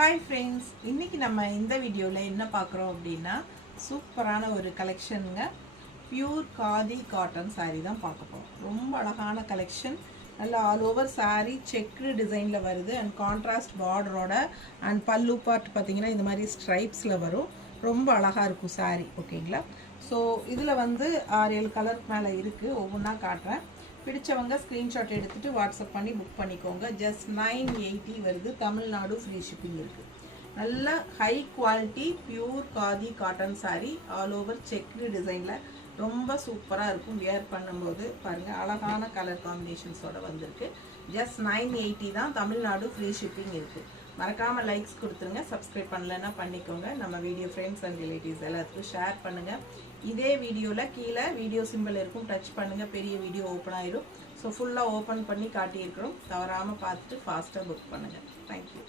Hi friends, இன்னைக்கு நம்ம இந்த வீடியோல என்ன பார்க்குறோம் அப்படின்னா சூப்பரான ஒரு கலெக்ஷனுங்க. பியூர் காதி காட்டன் saree தான் பார்க்க போறோம். ரொம்ப அழகான கலெக்ஷன். நல்ல ஆல் ஓவர் saree செக்டு டிசைன்ல வருது அண்ட் கான்ட்ராஸ்ட் பார்டரோட அண்ட் பல்லு பார்ட் பார்த்தீங்கன்னா இந்த மாதிரி ஸ்ட்ரைப்ஸ்ல வரும். ரொம்ப அழகா இருக்கும் saree. ஓகேங்களா? ஸோ இதில் வந்து 6-7 கலர் மேலே இருக்குது. ஒவ்வொன்றா காட்டுறேன். பிடிச்சவங்க ஸ்க்ரீன்ஷாட் எடுத்துகிட்டு வாட்ஸ்அப் பண்ணி புக் பண்ணிக்கோங்க. ஜஸ்ட் 980 வருது. தமிழ்நாடு ஃப்ரீ ஷிப்பிங் இருக்குது. நல்ல high quality pure khadi cotton saree all over checked டிசைனில் ரொம்ப சூப்பராக இருக்கும். வியர் பண்ணும்போது பாருங்கள் அழகான கலர் காம்பினேஷன்ஸோடு வந்திருக்கு. ஜஸ்ட் 980 தான். தமிழ்நாடு ஃப்ரீ ஷிப்பிங் இருக்குது. மறக்காமல் லைக்ஸ் கொடுத்துருங்க. சப்ஸ்கிரைப் பண்ணலைன்னா பண்ணிக்கோங்க. நம்ம வீடியோ ஃப்ரெண்ட்ஸ் அண்ட் ரிலேட்டிவ்ஸ் எல்லாத்துக்கும் ஷேர் பண்ணுங்கள். இதே வீடியோவில் கீழே வீடியோ சிம்பிள் இருக்கும். டச் பண்ணுங்கள். பெரிய வீடியோ ஓப்பன் ஆயிடும். ஸோ ஃபுல்லாக ஓப்பன் பண்ணி காட்டியிருக்கிறோம். தவறாமல் பார்த்துட்டு ஃபாஸ்ட்டாக புக் பண்ணுங்கள். தேங்க்யூ.